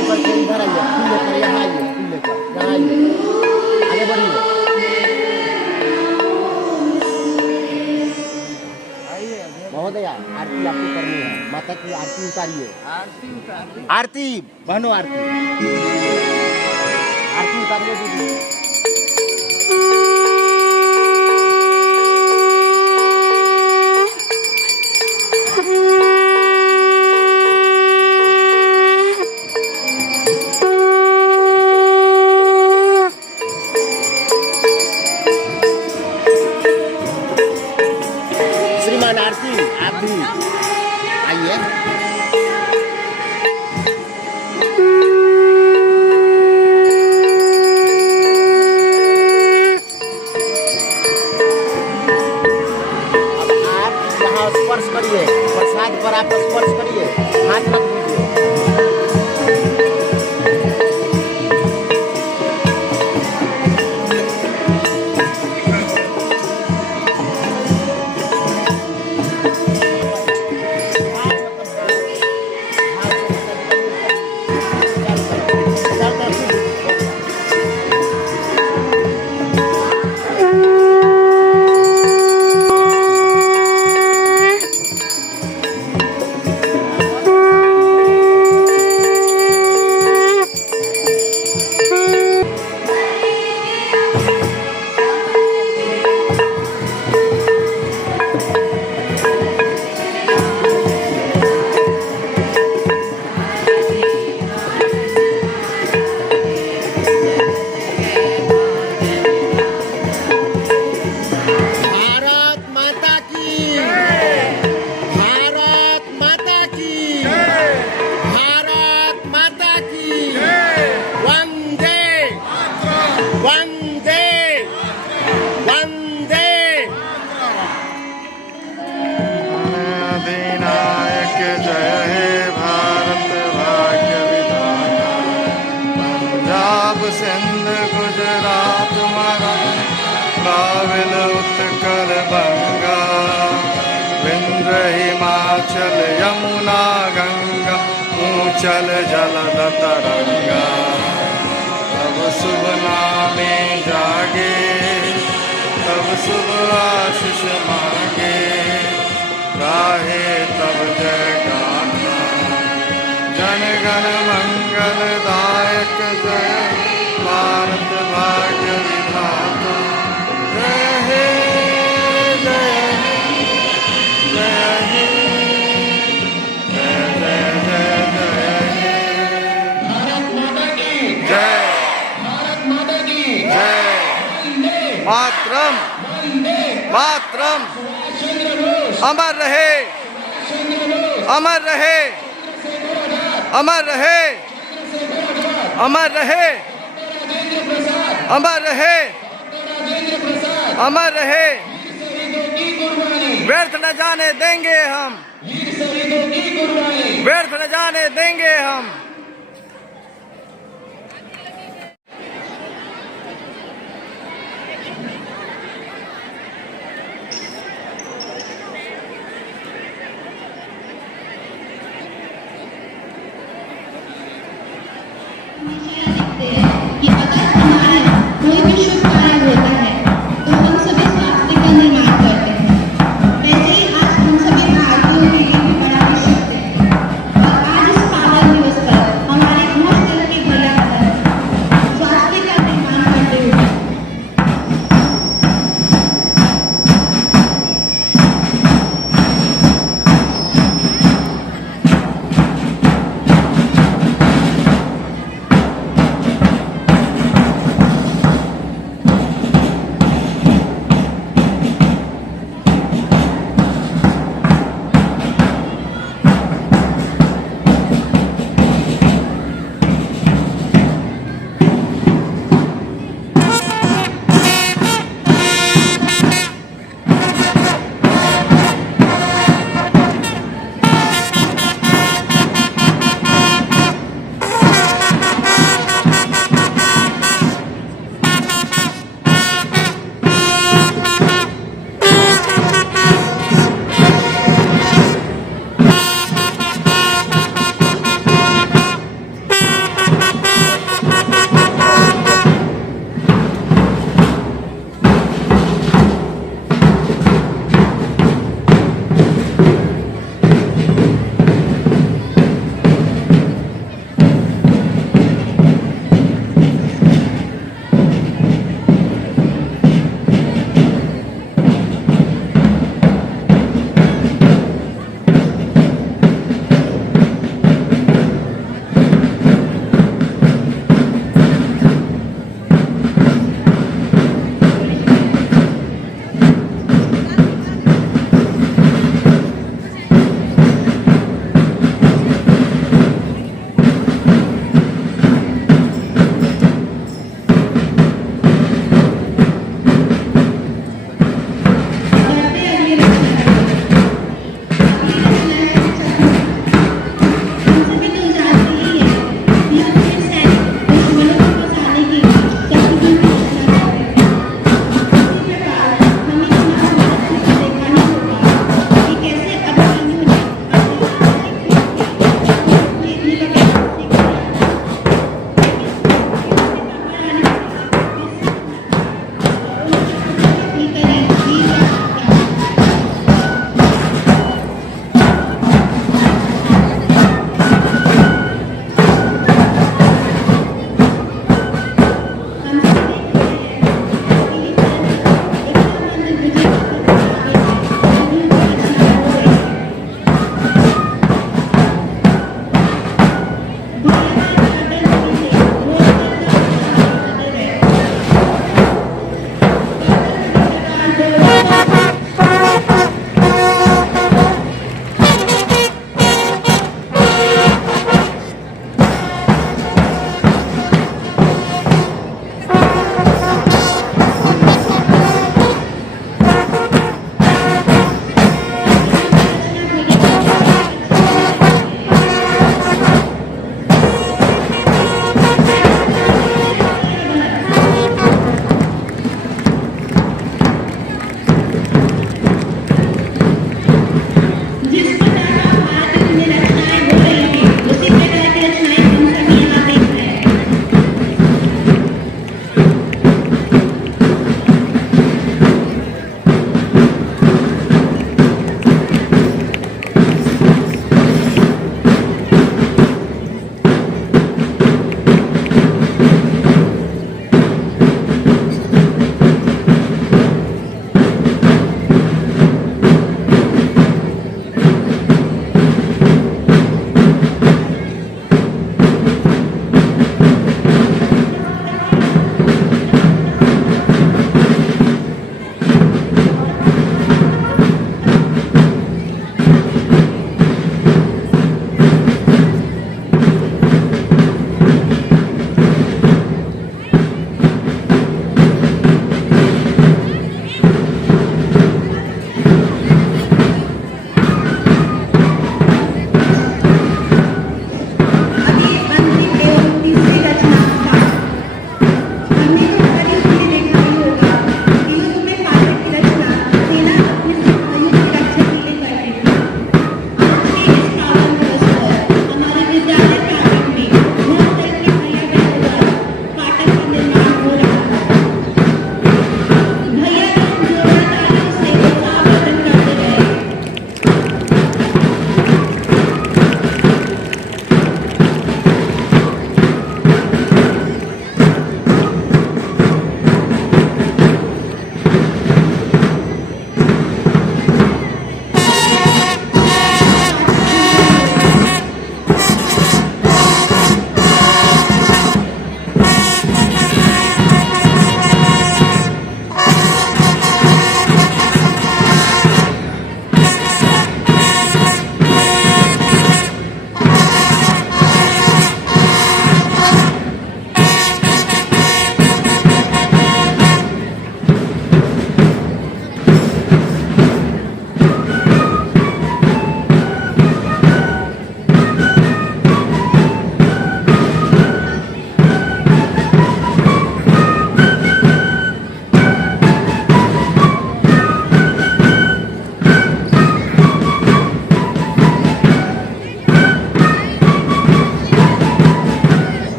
लेकर के इधर आइए, फूल लेकर यहाँ आइए, फूल लेकर यहाँ आइए, आगे बढ़िए। महोदया आरती आपको करनी है, माता की आरती उतारिए। आरती बहनों, आरती उतारिए दीदी। श्रीमान आरती आप भी आइए। अब आप यहाँ स्पर्श करिए, प्रसाद पर आप स्पर्श करिए, हाथ रख दीजिए। सिंध गुजरात काबिल उत्कल बंगा विंध्य हिमाचल यमुना गंगा ऊंचल जलद तरंगा। तब शुभ नामे जागे, तब शुभ आशीष मांगे, गाहे तब जय गाथा जन गण मंगल दायक जय भारत भाग्य विधाता। जय हे जय हे जय जय जय जय हे। भारत माता की जय, भारत माता की जय। मातरम मातरम अमर रहे, अमर रहे, अमर रहे, अमर रहे, अमर रहे, अमर रहे। व्यर्थ न जाने देंगे हम, व्यर्थ न जाने देंगे हम। कि अगर हमारा कोई भी शुभ कार्य होता है तो हम सभी स्वास्थ्य का निर्माण करते हैं। वैसे ही आज हम सभी भारतीयों के लिए भी बड़ा विशेष दिन है और आज इस पावन दिवस पर हमारे बहुत दिल के भैया स्वास्थ्य का निर्माण करते हुए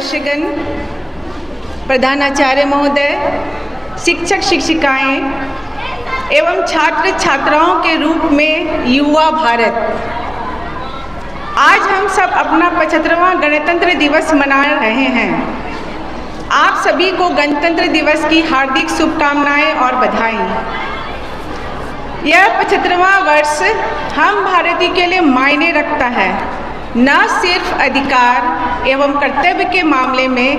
सदस्यगण, प्रधानाचार्य महोदय, शिक्षक शिक्षिकाएं एवं छात्र छात्राओं के रूप में युवा भारत, आज हम सब अपना 75वां गणतंत्र दिवस मना रहे हैं। आप सभी को गणतंत्र दिवस की हार्दिक शुभकामनाएं और बधाई। यह 75वां वर्ष हम भारतीय के लिए मायने रखता है, न सिर्फ अधिकार एवं कर्तव्य के मामले में,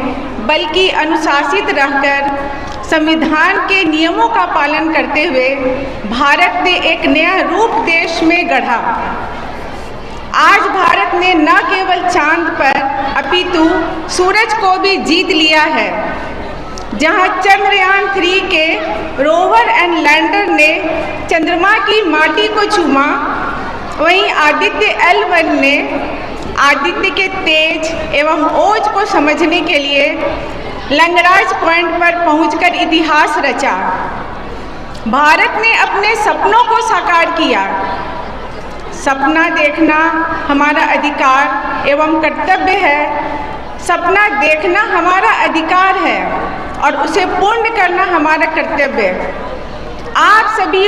बल्कि अनुशासित रहकर संविधान के नियमों का पालन करते हुए भारत ने एक नया रूप देश में गढ़ा। आज भारत ने न केवल चांद पर अपितु सूरज को भी जीत लिया है। जहां चंद्रयान 3 के रोवर एंड लैंडर ने चंद्रमा की माटी को चूमा, वहीं आदित्य L1 ने आदित्य के तेज एवं ओज को समझने के लिए लंगराज पॉइंट पर पहुंचकर इतिहास रचा। भारत ने अपने सपनों को साकार किया। सपना देखना हमारा अधिकार एवं कर्तव्य है। सपना देखना हमारा अधिकार है और उसे पूर्ण करना हमारा कर्तव्य है। आप सभी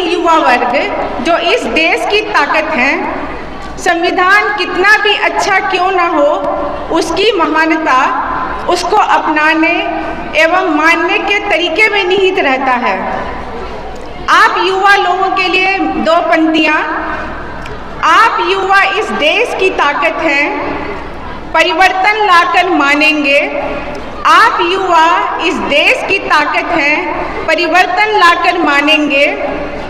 युवा वर्ग जो इस देश की ताकत हैं, संविधान कितना भी अच्छा क्यों ना हो, उसकी महानता उसको अपनाने एवं मानने के तरीके में निहित रहता है। आप युवा लोगों के लिए 2 पंक्तियाँ। आप युवा इस देश की ताकत हैं, परिवर्तन लाकर मानेंगे। आप युवा इस देश की ताकत हैं, परिवर्तन लाकर मानेंगे।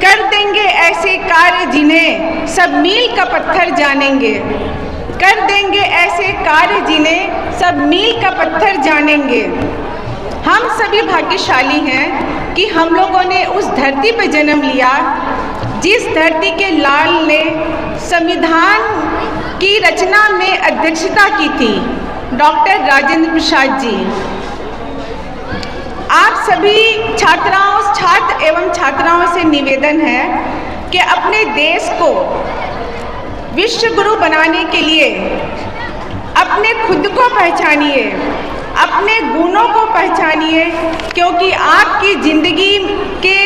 कर देंगे ऐसे कार्य जिन्हें सब मील का पत्थर जानेंगे। कर देंगे ऐसे कार्य जिन्हें सब मील का पत्थर जानेंगे। हम सभी भाग्यशाली हैं कि हम लोगों ने उस धरती पर जन्म लिया जिस धरती के लाल ने संविधान की रचना में अध्यक्षता की थी, डॉक्टर राजेंद्र प्रसाद जी। आप सभी छात्र एवं छात्राओं से निवेदन है कि अपने देश को विश्व गुरु बनाने के लिए अपने खुद को पहचानिए, अपने गुणों को पहचानिए, क्योंकि आपकी जिंदगी के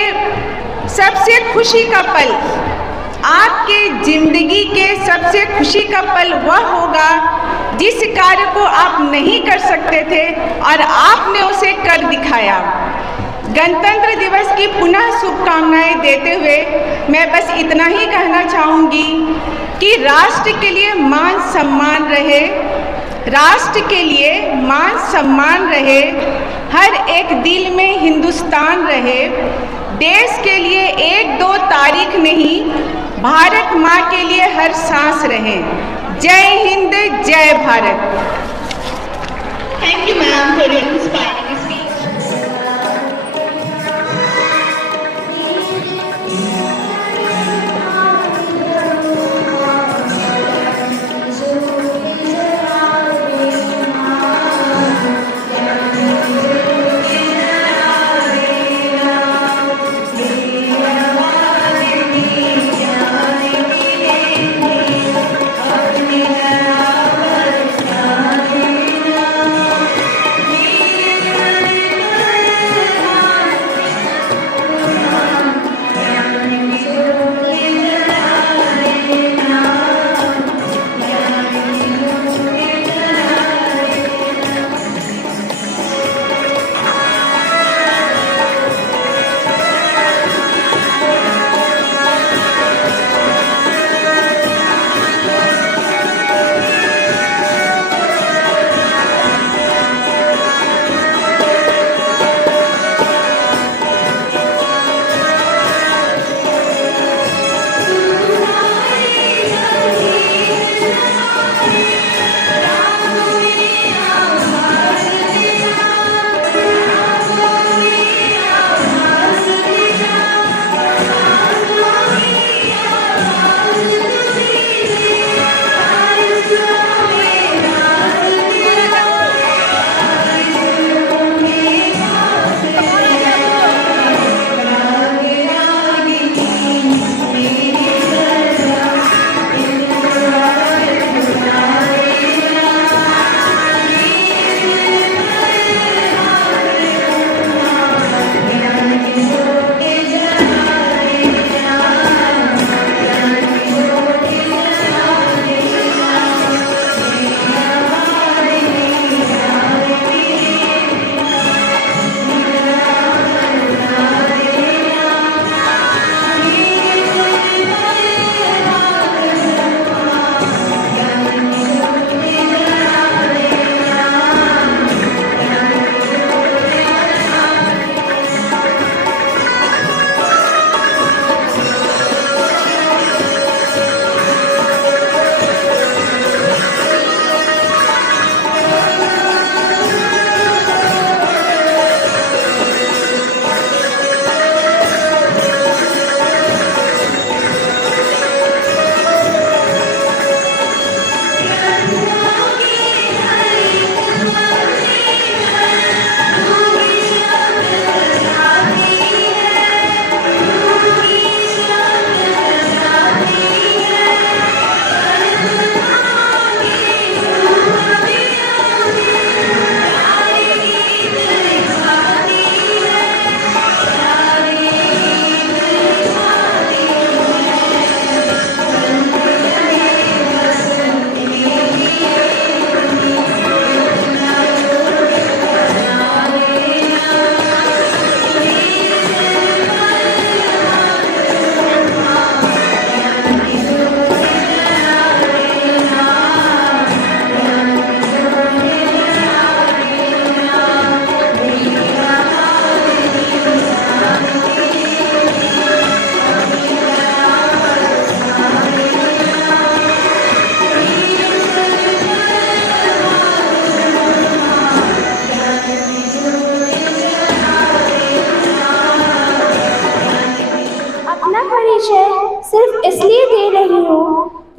सबसे खुशी का पल, आपके जिंदगी के सबसे खुशी का पल वह होगा जिस कार्य को आप नहीं कर सकते थे और आपने उसे कर दिखाया। गणतंत्र दिवस की पुनः शुभकामनाएं देते हुए मैं बस इतना ही कहना चाहूँगी कि राष्ट्र के लिए मान सम्मान रहे, राष्ट्र के लिए मान सम्मान रहे, हर एक दिल में हिंदुस्तान रहे। देश के लिए 1-2 तारीख नहीं, भारत माँ के लिए हर सांस रहे। जय हिंद, जय Bharat. Thank you, ma'am, for your inspiring speech.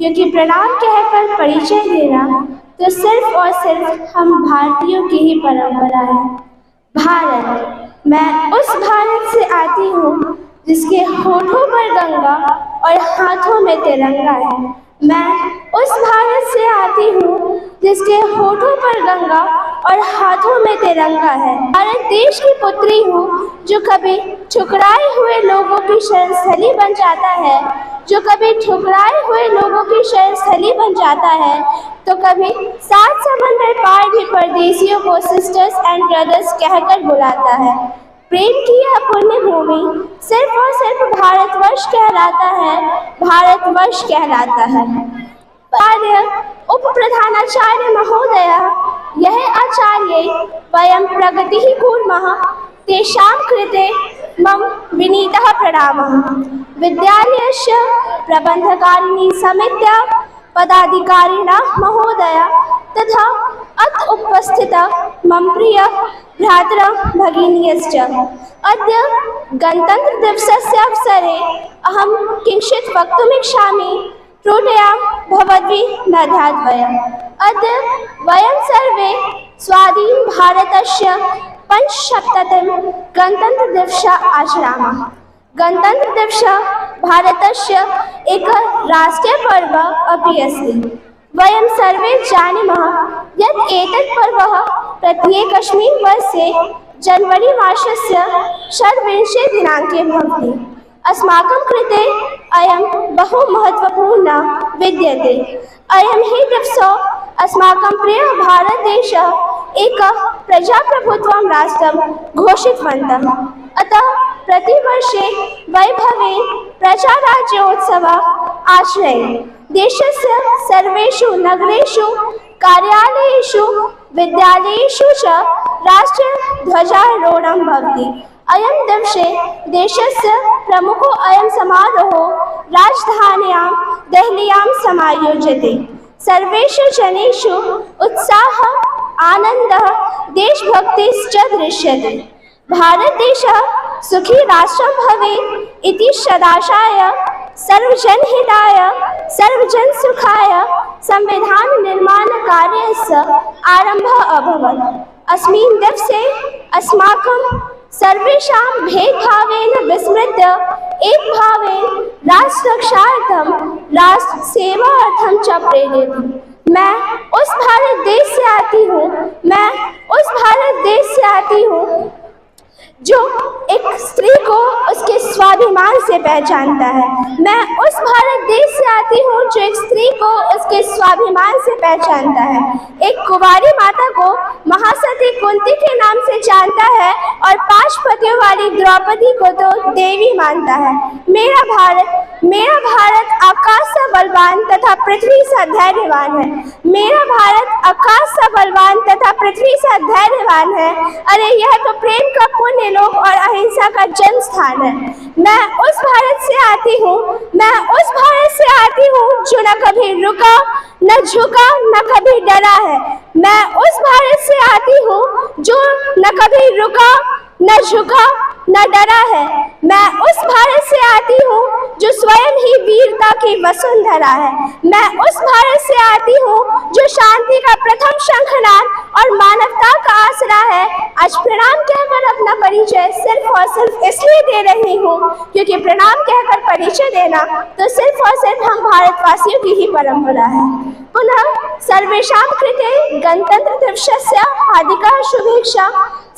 क्योंकि प्रणाम कहकर परिचय देना तो सिर्फ और सिर्फ हम भारतीयों की ही परंपरा है। भारत, मैं उस भारत से आती हूँ जिसके होठों पर गंगा और हाथों में तिरंगा है। मैं उस भारत से आती हूँ जिसके होठों पर गंगा और हाथों में तिरंगा है। भारत देश की पुत्री हूँ जो कभी ठुकराए हुए लोगों की शरणस्थली बन जाता है, जो कभी ठुकराए हुए लोगों की शरणस्थली बन जाता है, तो कभी 7 समंदर पार भी परदेशियों को सिस्टर्स एंड ब्रदर्स कहकर बुलाता है। प्रेम की यह पुण्य भूमि सिर्फ और सिर्फ भारतवर्ष कहलाता है, भारतवर्ष कहलाता है। आचार्य उप प्रधानाचार्य महोदय, यह आचार्य वयं प्रगतिः कूर्मः तेषां कृते मम विनीतः प्रणामः। विद्यालयस्य प्रबन्धकारिणी समित्या पदाधिकारिणः महोदय तथा अत्र उपस्थित मम प्रिय भ्रातरः भगिन्यश्च, अद्य गणतन्त्रदिवसस्य अवसरे अहं किञ्चित् वक्तुमिच्छामि। त्रुटया भवद्भिः न ध्यातव्यम्। अद्य वयं सर्वे स्वाधीन भारतस्य 75तमं गणतन्त्रदिवसम् आचरामः। गणतन्त्रदिवसः भारतस्य एकः राष्ट्रीयपर्व अपि अस्ति। वयं सर्वे जानीमः यत् एतत् पर्वः प्रत्येकस्मिन् वर्षे जनवरी मासस्य 23 दिनाङ्के भवति। अस्माकं कृते अयं बहु महत्त्वपूर्णः विद्यते। अयं हि दिवसः अस्माकं प्रियः भारतदेशः एकः प्रजाप्रभुत्वं राष्ट्रं घोषितवन्तः। अतः प्रतिवर्षे वैभवेन प्रजाराज्योत्सवः आचरेत्। देशस्य सर्वेषु नगरेषु, कार्यालयेषु, विद्यालयेषु च राष्ट्रध्वजारोहणं भवति। अयं दिवसे देशस्य प्रमुखो अयं समारोहो राजधान्यां देहल्यां समायोज्यते। सर्वेषु जनेषु उत्साहः, आनन्दः, देशभक्तिश्च दृश्यते। भारतदेशः सुखी राष्ट्रं भवेत् इति सदाशय सर्वजनहिताय सर्वजनसुखाय संविधान निर्माण कार्यस्य आरम्भः अभवत्। अस्मिन् दिवसे अस्माकं सर्वेषां भेदभावेन विस्मृत्य एकभावेन राष्ट्ररक्षार्थं, राष्ट्रसेवार्थं च प्रेरयति। मैं उस भारत देश से आती हूँ, मैं उस भारत देश से आती हूँ जो एक स्त्री को उसके स्वाभिमान से पहचानता है। मैं उस भारत देश से आती हूँ जो एक स्त्री को उसके स्वाभिमान से पहचानता है, एक कुंवारी माता को महासती कुंती के नाम से जानता है और 5 पतियों वाली द्रौपदी को तो देवी मानता है। मेरा भारत आकाश सा बलवान तथा पृथ्वी सा धैर्यवान है। मेरा भारत आकाश सा बलवान तथा पृथ्वी सा धैर्यवान है। अरे यह तो प्रेम का पुण्य लोक और अहिंसा का जन्म स्थान है। मैं उस भारत से आती हूँ, मैं उस भारत से आती हूँ जो न कभी रुका, न झुका, न कभी डरा है। मैं उस भारत से आती हूँ जो न कभी रुका, न झुका, न डरा है। मैं उस भारत से आती हूँ जो स्वयं ही वीरता की वसुंधरा है। मैं उस भारत से आती हूँ जो शांति का प्रथम शंखनाद और मानवता का आसरा है। आज प्रणाम कहकर अपना परिचय सिर्फ और सिर्फ इसलिए दे रही हूँ क्योंकि प्रणाम कहकर परिचय देना तो सिर्फ और सिर्फ हम भारतवासियों की ही परंपरा है। पुनः सर्वेषां कृते गणतंत्र दिवसस्य हार्दिकः शुभेच्छा।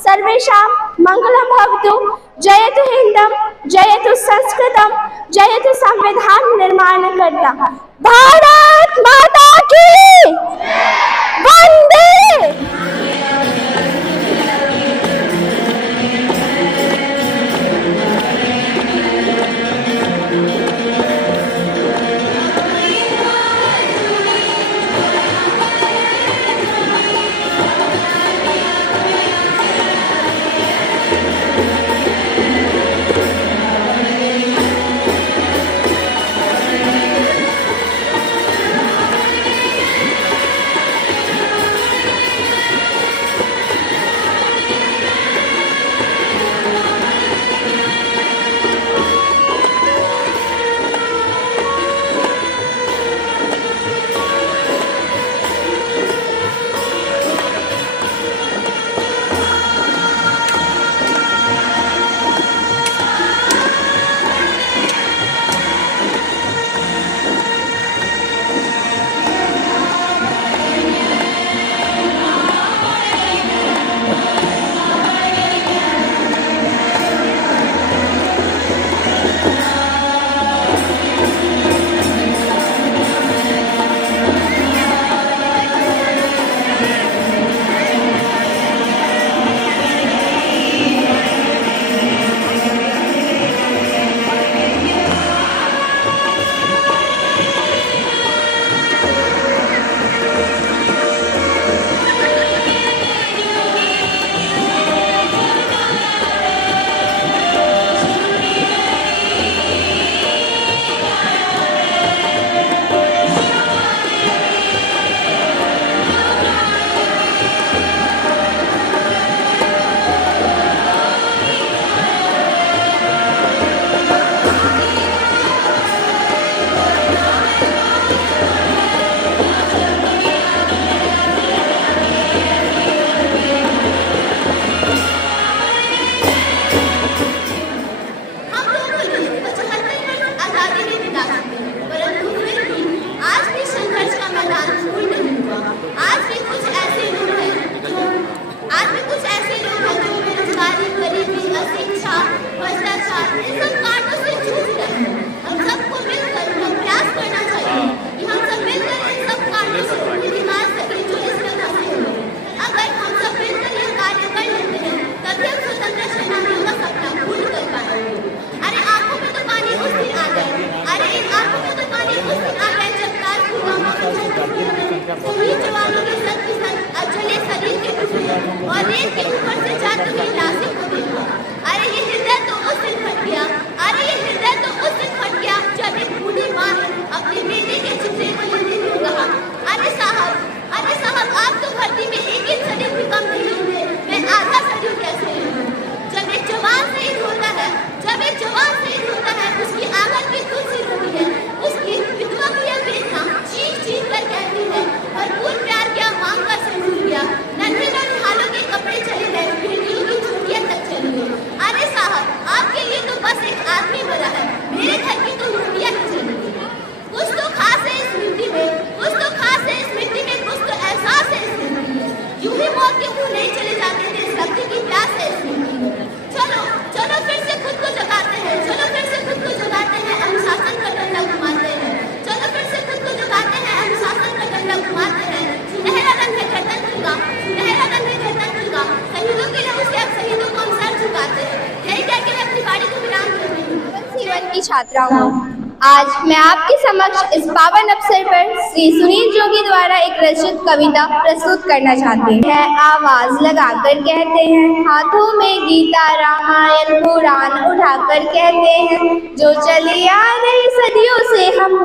सर्वेषां मंगलं भवतु। जयतु हिंदं, जयतु संस्कृतं, जयतु संविधान निर्माणकर्ता। भारत माता की वंदे। छात्रा हूँ। आज मैं आपके समक्ष इस पावन अवसर पर श्री सुनील जोगी द्वारा एक रचित कविता प्रस्तुत करना चाहती हूँ। आवाज लगाकर कहते हैं, हाथों में गीता रामायण पुराण उठाकर कहते हैं, जो चली आ रही सदियों से हम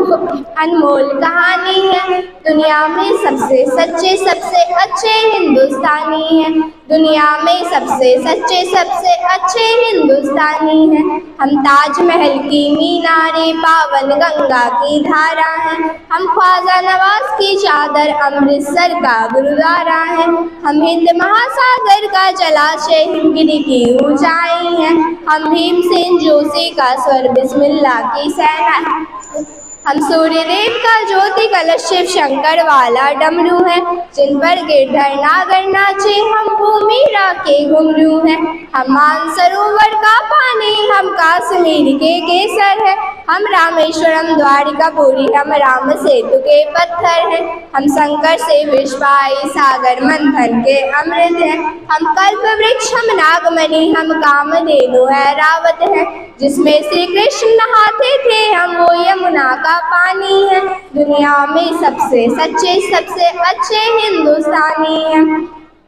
अनमोल कहानी है। दुनिया में सबसे सच्चे सबसे अच्छे हिंदुस्तानी हैं, दुनिया में सबसे सच्चे सबसे अच्छे हिंदुस्तानी हैं। हम ताजमहल की मीनारें, पावन गंगा की धारा हैं, हम ख्वाजा नवाज की चादर, अमृतसर का गुरुद्वारा है। हम हिंद महासागर का जलाशय, हिमगिरी की ऊंचाई हैं, हम भीमसेन जोशी का स्वर, बिस्मिल्लाह की सेना। हम सूर्यदेव का ज्योति कलश, शिव शंकर वाला डमरू है, जिन पर गिरधर नागर नाचे, हम भूमिरा के घुंघरू हैं। हम मानसरोवर का पानी, हम कश्मीर के केसर है, हम रामेश्वरम द्वारिकापुरी, हम राम सेतु के पत्थर हैं। हम शंकर से विश्व आई, सागर मंथन के अमृत हैं। हम कल्प वृक्ष, हम नागमणि, हम कामधेनु ऐरावत हैं, जिसमें श्री कृष्ण नहाते थे, हम वो यमुना का पानी है। दुनिया में सबसे सच्चे सबसे अच्छे हिंदुस्तानी हैं,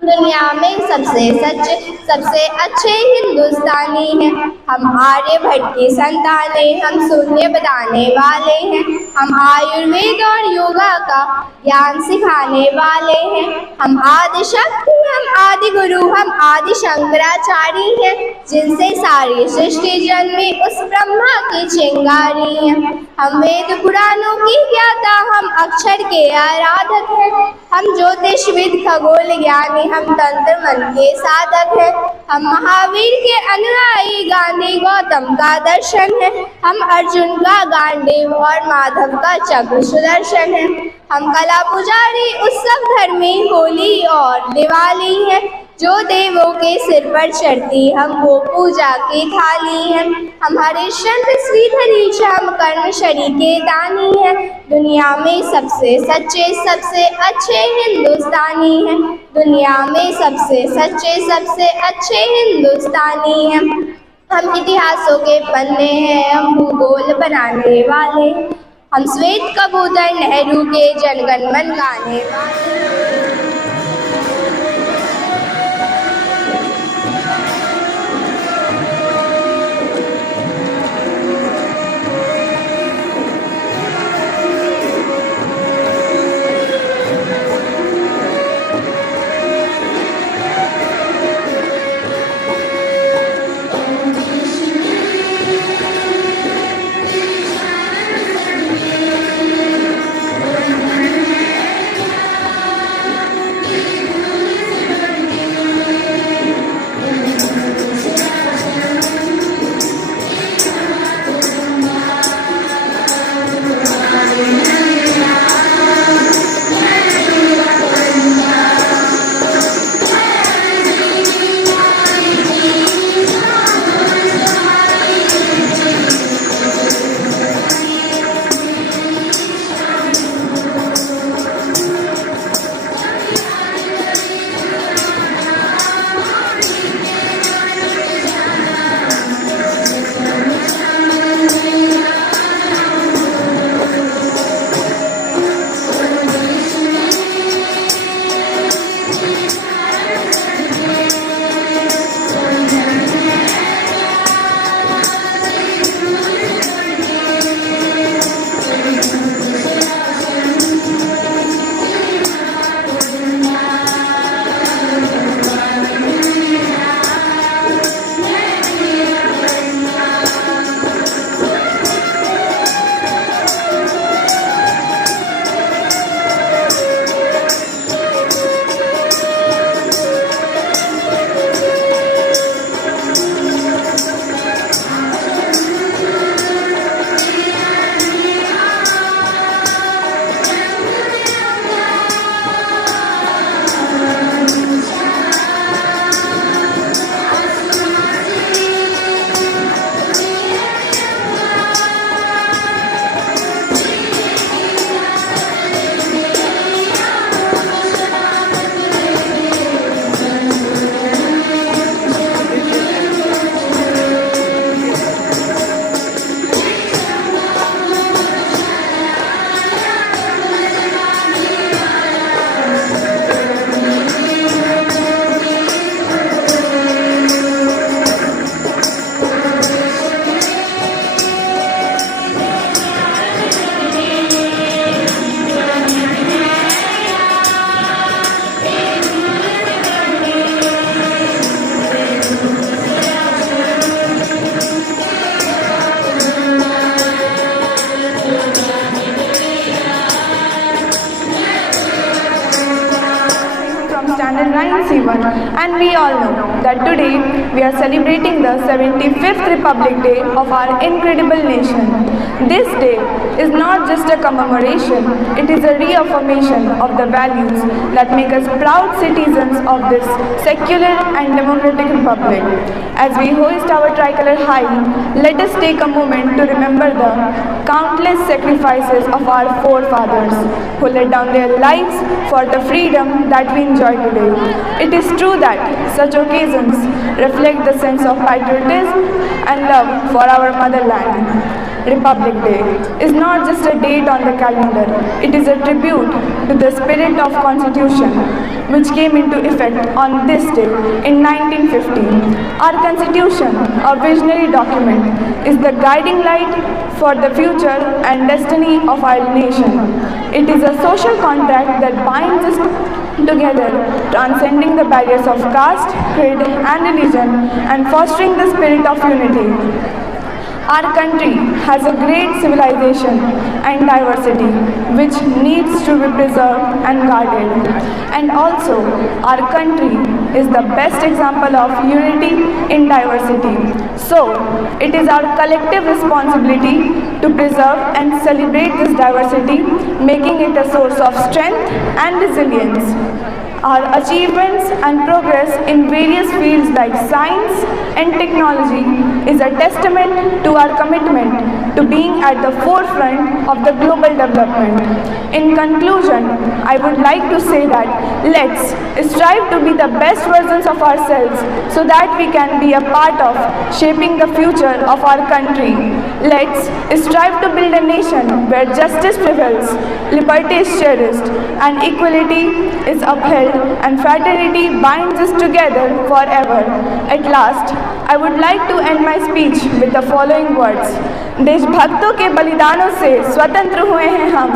दुनिया में सबसे सच्चे सबसे अच्छे हिंदुस्तानी हैं। हम आर्यभट्ट की संतानें, हम शून्य बताने वाले हैं, हम आयुर्वेद और योगा का ज्ञान सिखाने वाले हैं। हम आदि शक्ति, हम आदि गुरु, हम आदि शंकराचार्य हैं, जिनसे सारी सृष्टि जन्मी, उस ब्रह्मा की चिंगारी हैं। हम वेद पुराणों की ज्ञाता, हम अक्षर के आराधक हैं, हम ज्योतिषविद खगोल ज्ञानी, हम तंत्र मन के साधक हैं। हम महावीर के अनुयायी, गांधी गौतम का दर्शन है, हम अर्जुन का गांडीव और माधव का चक्र सुदर्शन है। हम कला पुजारी, उत्सव धर्मी, होली और दिवाली है, जो देवों के सिर पर चढ़ती, हम वो पूजा की थाली हैं। हम हरिश्चंद्र श्रीधरी, हम कर्ण शरी के दानी हैं, दुनिया में सबसे सच्चे सबसे अच्छे हिंदुस्तानी हैं, दुनिया में सबसे सच्चे सबसे अच्छे हिंदुस्तानी हैं। हम इतिहासों के पन्ने हैं, हम भूगोल बनाने वाले, हम श्वेत कबूतर नेहरू के जनगण मन गाने वाले। Standard 9C1, and we all know that today we are celebrating the 75th Republic Day of our incredible nation. This day is not just a commemoration, it is a reaffirmation of the values that make us proud citizens of this secular and democratic republic. As we hoist our tricolor high, let us take a moment to remember the countless sacrifices of our forefathers who laid down their lives for the freedom that we enjoy today. It is true that such occasions reflect the sense of patriotism and love for our motherland. Republic Day is not just a date on the calendar, it is a tribute to the spirit of Constitution which came into effect on this day in 1950. Our Constitution, a visionary document, is the guiding light for the future and destiny of our nation. It is a social contract that binds us together, transcending the barriers of caste, creed and religion and fostering the spirit of unity. Our country has a great civilization and diversity which needs to be preserved and guarded. And also, our country is the best example of unity in diversity. So, it is our collective responsibility to preserve and celebrate this diversity, making it a source of strength and resilience. Our achievements and progress in various fields like science and technology is a testament to our commitment to being at the forefront of the global development. In conclusion, I would like to say that let's strive to be the best versions of ourselves so that we can be a part of shaping the future of our country. Let's strive to build a nation where justice prevails, liberty is cherished, and equality is upheld, and fraternity binds us together forever. At last, I would like to end my speech with the following words. देशभक्तों के बलिदानों से स्वतंत्र हुए हैं हम,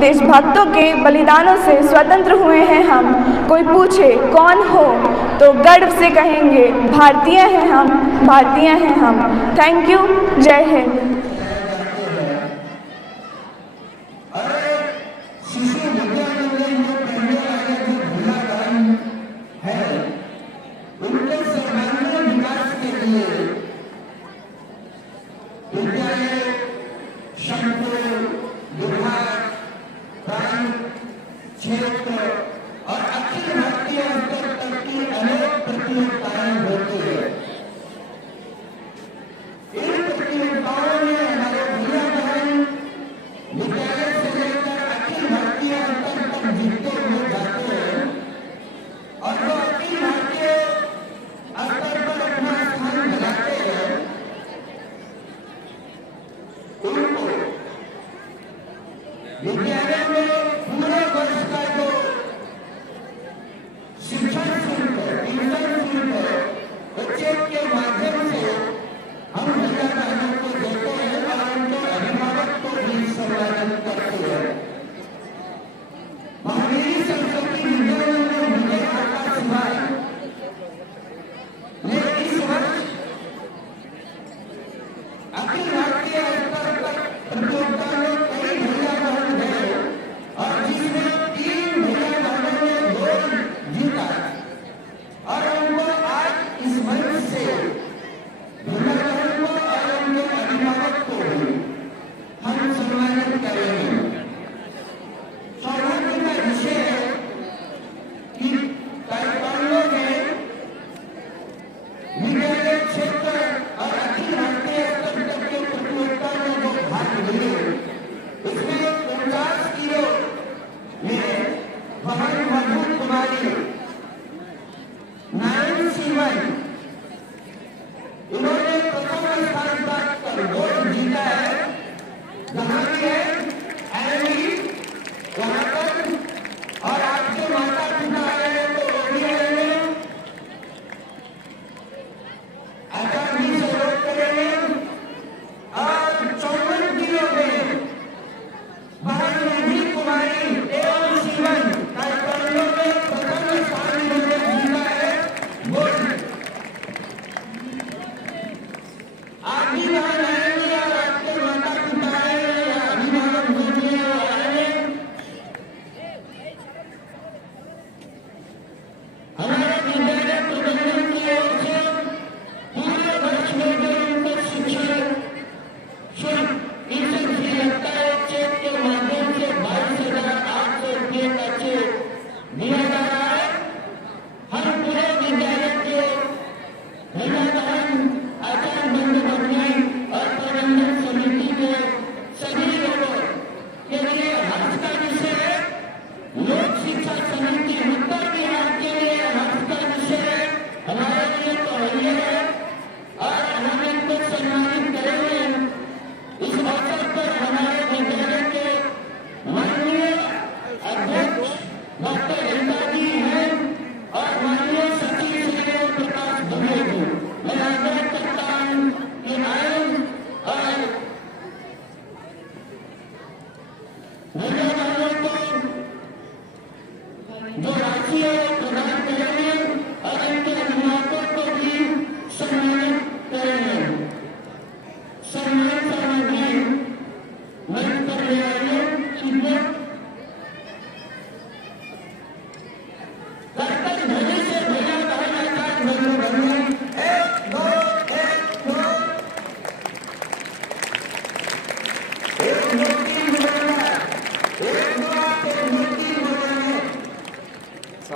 देशभक्तों के बलिदानों से स्वतंत्र हुए हैं हम। कोई पूछे कौन हो तो गर्व से कहेंगे भारतीय हैं हम, भारतीय हैं हम। Thank you. जय हिंद।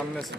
सामने से।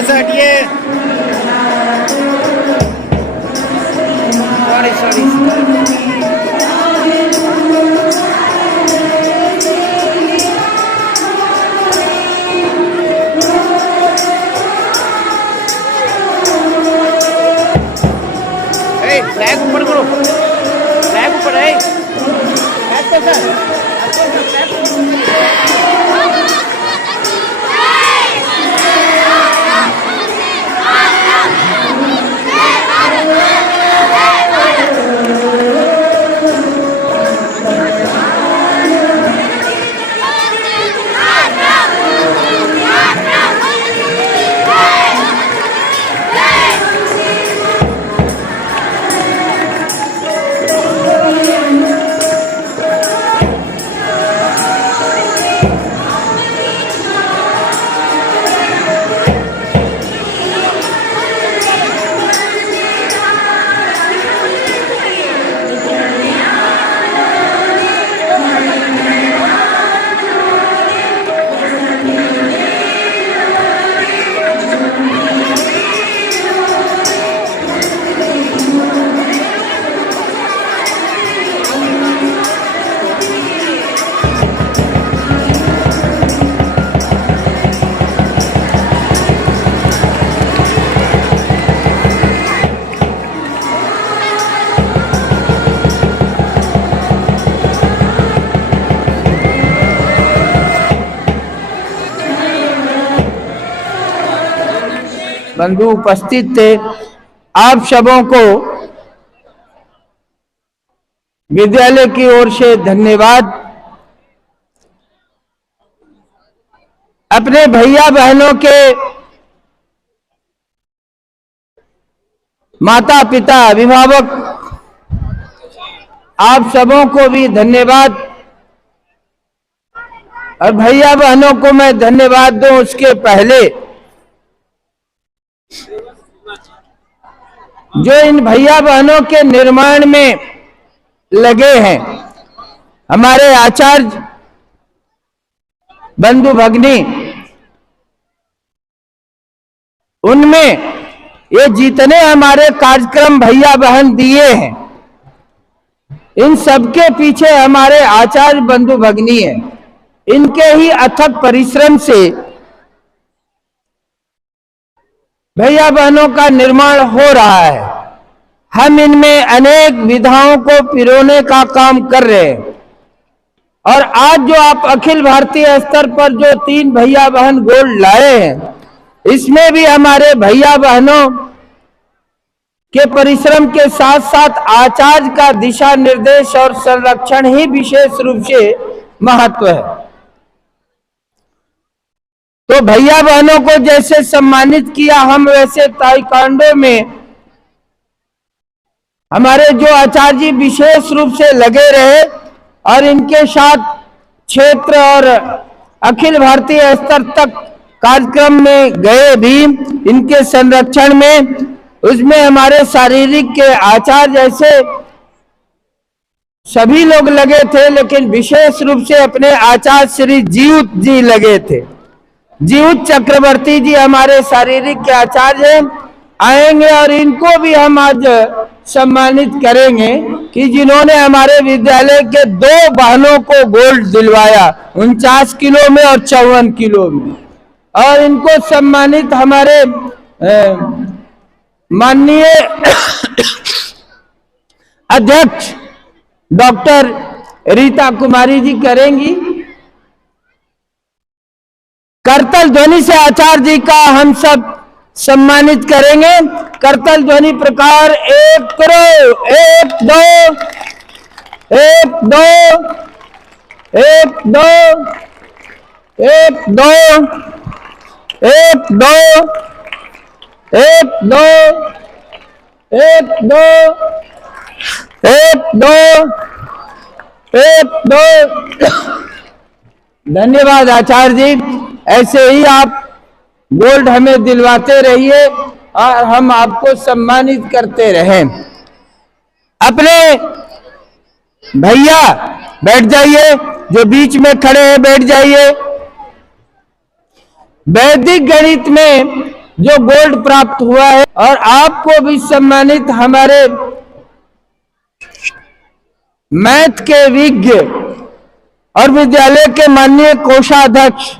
आगे से हटिए। सॉरी फ्लैग ऊपर करो, फ्लैग ऊपर है। बंधु उपस्थित थे, आप सबों को विद्यालय की ओर से धन्यवाद। अपने भैया बहनों के माता पिता अभिभावक आप सबों को भी धन्यवाद, और भैया बहनों को मैं धन्यवाद दूं उसके पहले जो इन भैया बहनों के निर्माण में लगे हैं, हमारे आचार्य बंधु भगिनी, उनमें ये जितने हमारे कार्यक्रम भैया बहन दिए हैं, इन सबके पीछे हमारे आचार्य बंधु भगिनी हैं। इनके ही अथक परिश्रम से भैया बहनों का निर्माण हो रहा है। हम इनमें अनेक विधाओं को पिरोने का काम कर रहे हैं, और आज जो आप अखिल भारतीय स्तर पर जो 3 भैया बहन गोल्ड लाए हैं, इसमें भी हमारे भैया बहनों के परिश्रम के साथ साथ आचार्य का दिशा निर्देश और संरक्षण ही विशेष रूप से महत्व है। तो भैया बहनों को जैसे सम्मानित किया, हम वैसे ताइक्वांडो में हमारे जो आचार्य जी विशेष रूप से लगे रहे और इनके साथ क्षेत्र और अखिल भारतीय स्तर तक कार्यक्रम में गए भी इनके संरक्षण में, उसमें हमारे शारीरिक के आचार्य जैसे सभी लोग लगे थे, लेकिन विशेष रूप से अपने आचार्य श्री जीउत जी लगे थे। जीउत चक्रवर्ती जी हमारे शारीरिक के आचार्य आएंगे और इनको भी हम आज सम्मानित करेंगे कि जिन्होंने हमारे विद्यालय के 2 बहनों को गोल्ड दिलवाया, 49 किलो में और 54 किलो में। और इनको सम्मानित हमारे माननीय अध्यक्ष डॉक्टर रीता कुमारी जी करेंगी। करतल ध्वनि से आचार्य जी का हम सब सम्मानित करेंगे। करतल ध्वनि प्रकार 1 करो, 1 2 1 2 1 2 1 2 1 2 1 2 1 2 1 2 1 2। धन्यवाद आचार्य जी, ऐसे ही आप गोल्ड हमें दिलवाते रहिए और हम आपको सम्मानित करते रहें। अपने भैया बैठ जाइए, जो बीच में खड़े हैं बैठ जाइए। वैदिक गणित में जो गोल्ड प्राप्त हुआ है, और आपको भी सम्मानित हमारे मैथ के विज्ञ और विद्यालय के माननीय कोषाध्यक्ष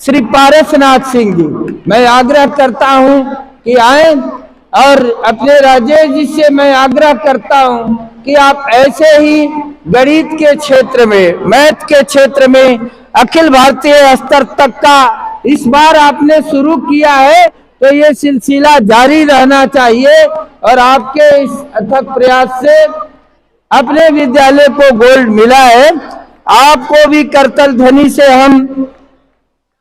श्री पारसनाथ सिंह जी, मैं आग्रह करता हूं कि आए, और अपने राजेश जी से मैं आग्रह करता हूं कि आप ऐसे ही गणित के क्षेत्र में, मैथ के क्षेत्र में अखिल भारतीय स्तर तक का इस बार आपने शुरू किया है, तो ये सिलसिला जारी रहना चाहिए, और आपके इस अथक प्रयास से अपने विद्यालय को गोल्ड मिला है। आपको भी करतल ध्वनि से हम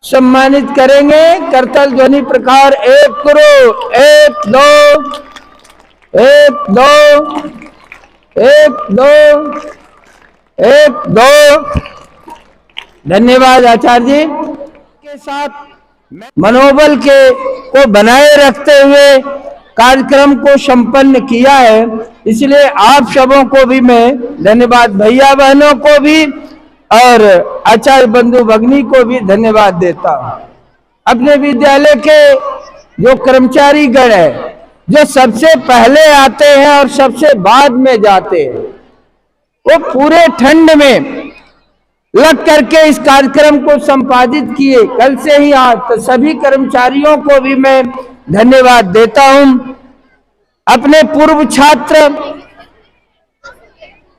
सम्मानित करेंगे। करतल ध्वनि प्रकार 1 करो, 1 2 1 2 1 2 1 2। धन्यवाद आचार्य जी। के साथ मनोबल को बनाए रखते हुए कार्यक्रम को संपन्न किया है, इसलिए आप सबों को भी मैं धन्यवाद, भैया बहनों को भी और आचार्य बंधु भगिनी को भी धन्यवाद देता हूं। अपने विद्यालय के जो कर्मचारी गण है, जो सबसे पहले आते हैं और सबसे बाद में जाते हैं, वो पूरे ठंड में लग करके इस कार्यक्रम को संपादित किए, कल से ही आज, तो सभी कर्मचारियों को भी मैं धन्यवाद देता हूं। अपने पूर्व छात्र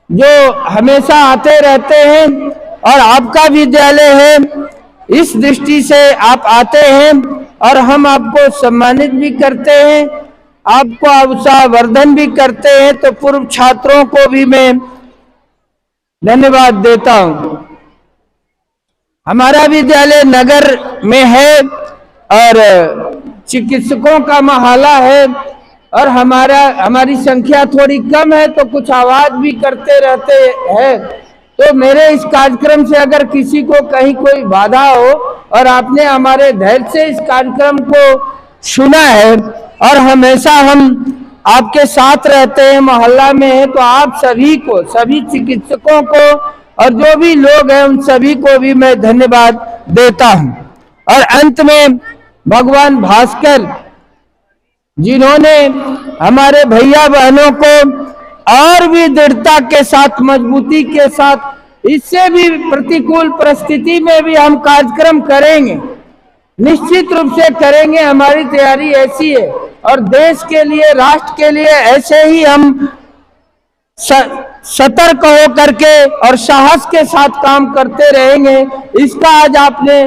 जो हमेशा आते रहते हैं, और आपका विद्यालय है, इस दृष्टि से आप आते हैं और हम आपको सम्मानित भी करते हैं, आपको उत्साहवर्धन भी करते हैं, तो पूर्व छात्रों को भी मैं धन्यवाद देता हूं। हमारा विद्यालय नगर में है और चिकित्सकों का महाला है, और हमारी संख्या थोड़ी कम है, तो कुछ आवाज भी करते रहते हैं। तो मेरे इस कार्यक्रम से अगर किसी को कहीं कोई बाधा हो, और आपने हमारे धैर्य से इस कार्यक्रम को सुना है, और हमेशा हम आपके साथ रहते हैं, मोहल्ला में है, तो आप सभी को, सभी चिकित्सकों को और जो भी लोग हैं, उन सभी को भी मैं धन्यवाद देता हूं। और अंत में भगवान भास्कर जिन्होंने हमारे भैया बहनों को और भी दृढ़ता के साथ, मजबूती के साथ, इससे भी प्रतिकूल परिस्थिति में भी हम कार्यक्रम करेंगे, निश्चित रूप से करेंगे, हमारी तैयारी ऐसी है, और देश के लिए, राष्ट्र के लिए ऐसे ही हम सतर्क हो करके और साहस के साथ काम करते रहेंगे। इसका आज आपने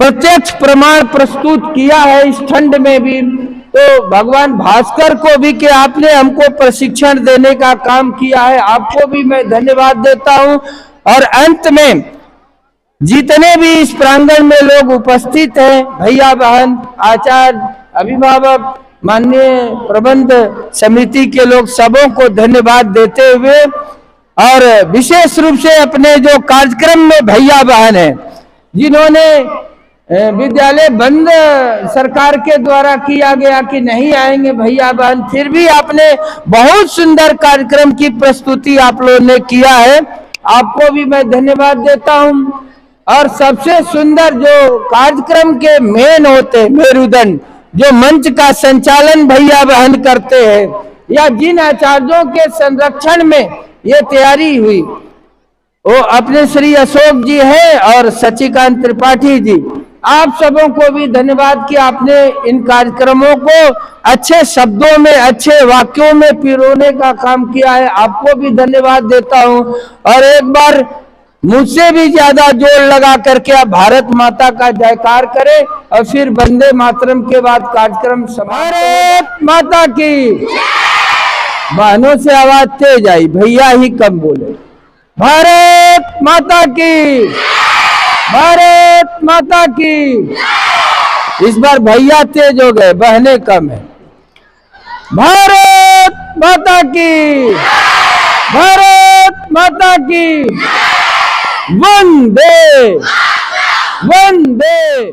प्रत्यक्ष प्रमाण प्रस्तुत किया है इस ठंड में भी, तो भगवान भास्कर को भी कि आपने हमको प्रशिक्षण देने का काम किया है, आपको भी मैं धन्यवाद देता हूं। और अंत में जितने भी इस प्रांगण में लोग उपस्थित हैं, भैया बहन, आचार्य, अभिभावक, माननीय प्रबंध समिति के लोग, सबों को धन्यवाद देते हुए, और विशेष रूप से अपने जो कार्यक्रम में भैया बहन हैं, जिन्होंने विद्यालय बंद सरकार के द्वारा किया गया कि नहीं आएंगे भैया बहन, फिर भी आपने बहुत सुंदर कार्यक्रम की प्रस्तुति आप लोगों ने किया है, आपको भी मैं धन्यवाद देता हूं। और सबसे सुंदर जो कार्यक्रम के मेन होते, मेरुदंड, जो मंच का संचालन भैया बहन करते हैं, या जिन आचार्यों के संरक्षण में ये तैयारी हुई, वो अपने श्री अशोक जी हैं और सचिकांत त्रिपाठी जी। आप सबों को भी धन्यवाद कि आपने इन कार्यक्रमों को अच्छे शब्दों में, अच्छे वाक्यों में पिरोने का काम किया है, आपको भी धन्यवाद देता हूं। और एक बार मुझसे भी ज्यादा जोर लगा करके आप भारत माता का जयकार करें, और फिर वंदे मातरम के बाद कार्यक्रम समाप्त। भारत माता की। बहनों से आवाज तेज आई, भैया ही कम बोले। भारत माता की, भारत माता की। इस बार भैया तेज हो गए, बहनें कम है। भारत माता की, भारत माता की। वंदे वंदे।